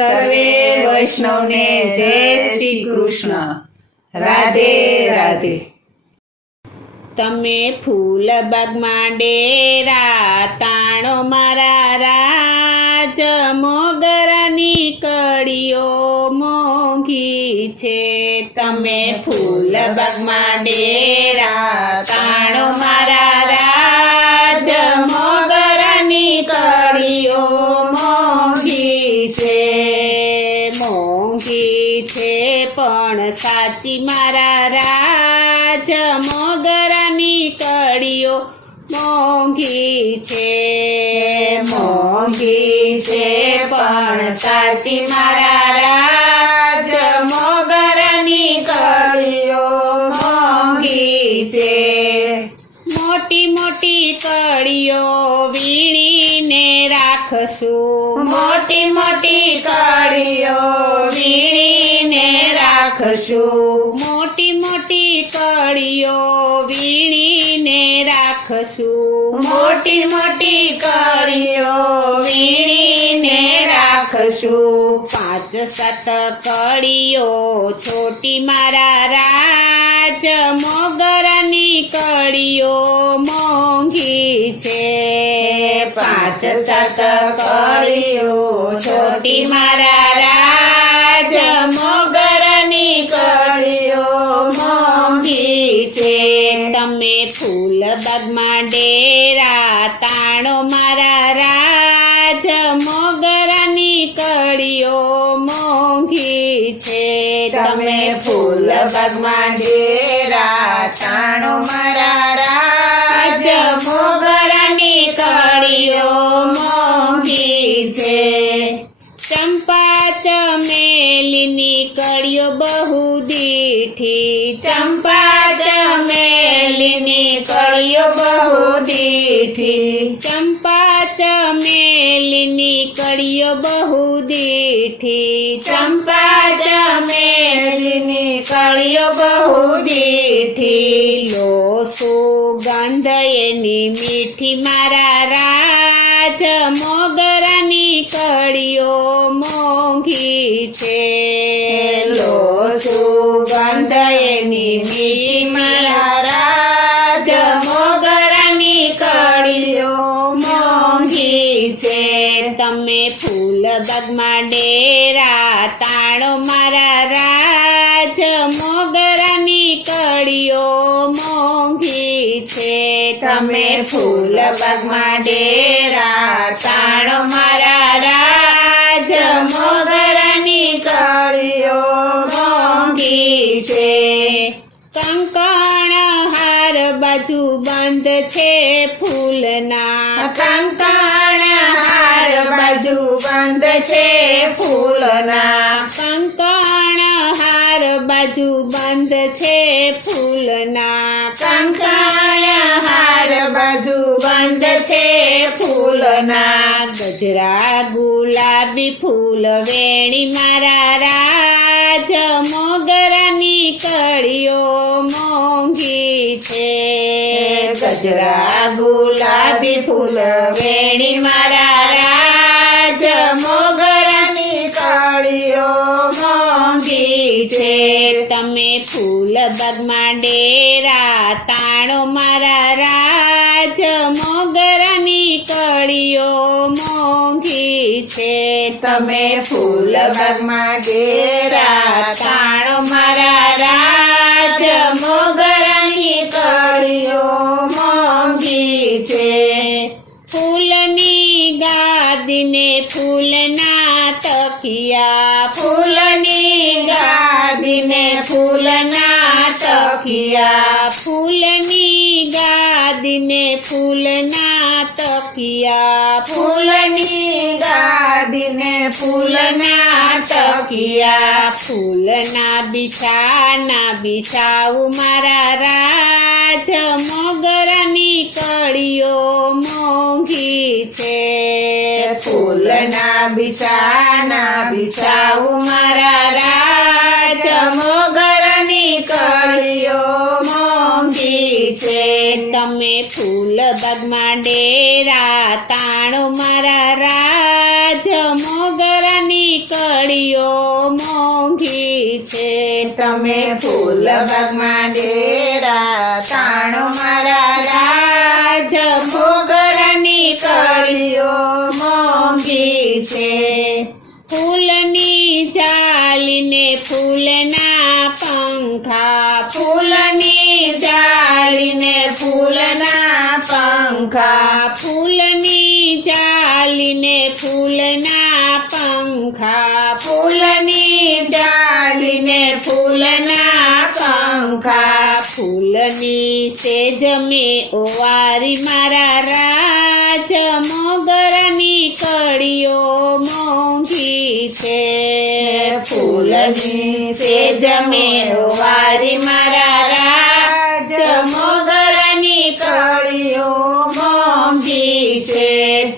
સર્વે વૈષ્ણવને જય શ્રી કૃષ્ણ. રાધે રાધે. તમે ફૂલબાગમાં ડેરા તાણો મારા રાજ, મોગરાની કળીઓ મોંઘી છે. તમે ફૂલબાગમાં ડેરા તાણો મારા રાજ, મોગરાની કળીઓ મોંઘી છે. મોંઘી છે પણ સાચી મારા રાજ, મોગરાની કળીઓ મોંઘી છે. મોંઘી છે પણ સાચી મારા રાજ, મોગરાની કળીઓ મોંઘી છે. મોટી મોટી કળીઓ વીણીને રાખશું, મોટી મોટી કળીઓ વીણીને રાખશું, મોટી મોટી કળીઓ વીણીને રાખશું, મોટી મોટી કળીઓ વીણીને રાખશું. 5-7 કળીઓ છોટી મારા રાજ, મોગરાની કળીઓ મોંઘી છે. 5-7 કળીઓ છોટી મારા રાજ, મોગરાની કળીઓ મોંઘી છે. તમે ફૂલબાગમાં ડેરા તાણો મારા રાજ, મોગરાની કળીઓ મોંઘી છે. તમે ફૂલબાગમાં ડેરા તાણો મારા રાજ, મોગરાની કળીઓ મોંઘી છે. ચંપા ચમેલીની કળીઓ બહુ દીઠી, ચંપા ચમેલીની કળીઓ બહુ દીઠી, ચંપા ચમેલીની કળીઓ બહુ દીઠી, ચંપા ચમેલીની કળીઓ બહુ દીઠી. લો સુગંધ એની મીઠી મારા રાજ, મોગરાની કળીઓ મોંઘી છે. લો સુગંધ એની મીઠી મારા રાજ, મોગરાની કળીઓ મોંઘી છે. તમે ફૂલબાગમાં ડેરા તાણો મારા રાજ, મોગરાની કળીઓ મોંઘી છે. તમે ફૂલબાગમાં ડેરા તાણો મારા રાજ, મોગરાની કળીઓ મોંઘી છે. કંકણ હાર બાજુ બંધ છે ફૂલના, કંકણ હાર બાજુ બંધ છે ફૂલના, કંકણ હાર બાજુ બંધ છે ફૂલના, કંકણ હાર બાજુ બંધ છે ફૂલના. ગજરા ગુલાબી ફૂલ વેણી મારા રાજ, મોગરાની કળીઓ મોંઘી છે. ગજરા ગુલાબી ફૂલ વેણી મારા રાજ, મોગરાની કળીઓ મોંઘી છે. તમે ફૂલબાગમાં ડેરા તાણો મારા રાજ, મોગરાની કળીઓ મોંઘી છે. તમે ફૂલબાગમાં ડેરા તાણો મારા રાજ, મોગરાની કળીઓ મોંઘી છે. ફૂલની ગાદીને ફૂલના તકિયા, ફૂલની ગાદીને ફૂલના તકિયા, ફૂલની ગાદીને ફૂલના તકિયા, ફૂલની ગાદીને ફૂલના તકિયા. ફૂલના બિછાના બિછાવું મારા રાજ, મોગરાની કળીઓ મોંઘી છે. ફૂલના બિછાના બિછાવું મારા રાજ, મોગરાની કળીઓ મોંઘી છે. તમે ફૂલબાગમાં ડેરા તાણો મારા રાજ, મોગરાની કળીઓ તમે ફૂલ બાગમાં ડેરા તાણો મારા રાજ મોગરાની કળીઓ મોંઘી છે ફૂલની જાલીને ફૂલના પંખા ફૂલની જાલીને ફૂલના પંખા ફૂલની જાલીને ફૂલના પંખા ફૂલની જાલીને ફૂલના પંખા ફૂલની સેજ મેં ઓવારી મારા રાજ મોગરાની કળીઓ મોંઘી છે ફૂલની સેજ મેં ઓવારી મારા રાજ મોગરાની કળીઓ મોંઘી છે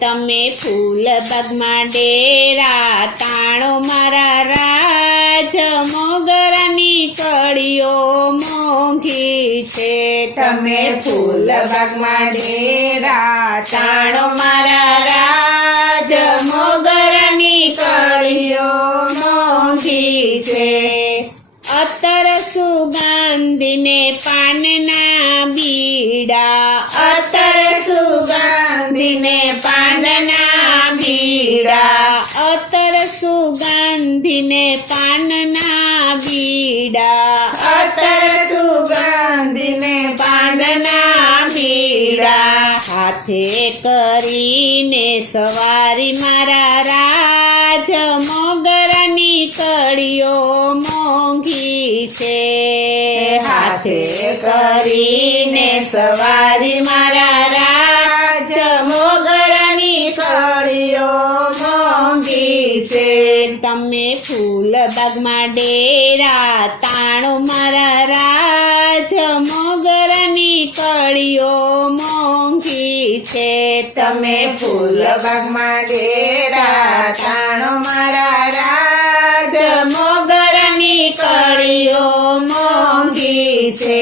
તમે ફૂલ બાગમાં ડેરા તાણો મારા રાજ મોગરાની કળીઓ મોંઘી છે તમે ફૂલ બાગમાં ડેરા તાણો મારા રાજ મોગરાની કળીઓ મોંઘી છે અત્તર સુગંધીને પાનના બીડા અત્તર સુગંધીને પાનના બીડા અત્તર સુગંધીને પાનના બીડા અત્તર સુગંધીને પાનના બીડા હાથે કરીને સવારી મારા રાજ મોગરાની કળીઓ મોંઘી છે હાથે કરીને સવારી મારા રાજ મોગરાની કળીઓ મોંઘી છે તમે ફૂલ બાગમાં ડેરા તાણો મારા રાજ મોગરાની કળીઓ મોંઘી છે તમે ફૂલ બાગમાં ડેરા તાણો મારા રાજ મોગરાની કળીઓ મોંઘી છે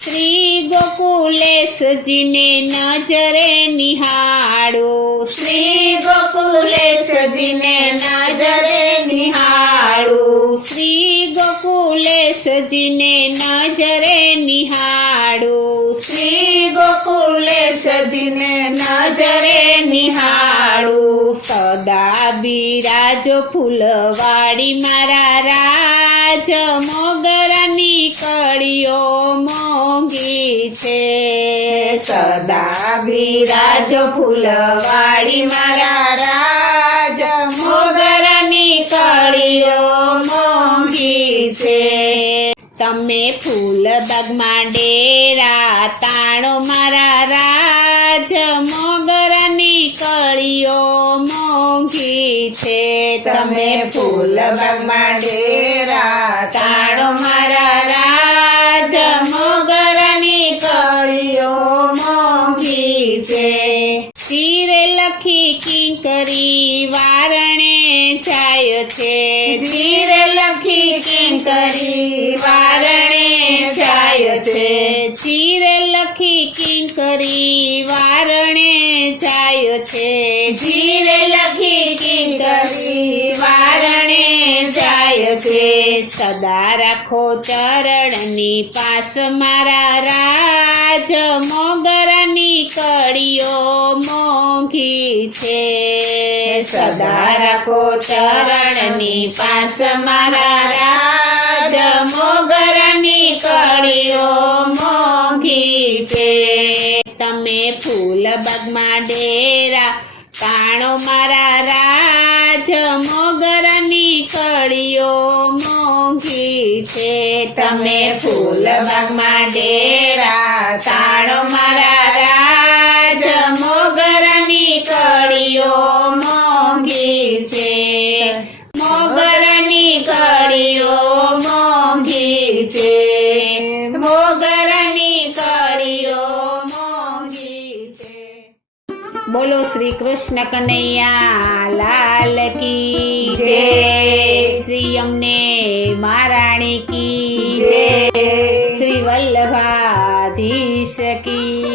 શ્રી ગોકુલેશજીને નજરે નિહાળો શ્રી ગોકુલેશજીને નજરે નિહાળો શ્રી ગોકુલેશજીને નજરે નિહાળો શ્રી ગોકુલેશજીને નજરે નિહાળો સદા બિરાજો ફૂલવાડી મારા રાજ મોગરાની કળીઓ મોંઘી છે સદા બિરાજો ફૂલવાડી મારા રાજ મોગરાની કળીઓ મોંઘી છે તમે ફૂલ બાગમાં ડેરા તાણો મારા રાજ મોગરાની કળીઓ મોંઘી છે તમે ફૂલ બાગમાં ડેરા તાણો મારા રાજ મોગરાની કળીઓ મોંઘી છે તીરે લખી કિંકરી વારણે જાય છે તીરે લખી કિંકરી વારણે જાય છે તીરે લખી કિંકરી વારણે જાય છે ધીરે લખી કિંકરી વારણે જાય છે સદા રાખો ચરણની પાસ મારા રાજ મોગરાની કળીઓ મોંઘી છે સદા રાખો ચરણની પાસ મારા રાજ મોગરાની કળીઓ મોંઘી છે તમે ફૂલ બાગમાં ડેરા તાણો મારા રાજ મોગરાની કળીઓ મોંઘી છે તમે ફૂલ બાગમાં ડેરા તાણો મારા રાજ મોગરાની કળીઓ મોંઘી છે મોગરાની કળીઓ મોંઘી છે મોગરાની કળીઓ મોંઘી છે બોલો શ્રી કૃષ્ણ કનૈયા લાલ કી જય શ્રી અમને મહારાણી કી જય શ્રી વલ્લભાધીશ કી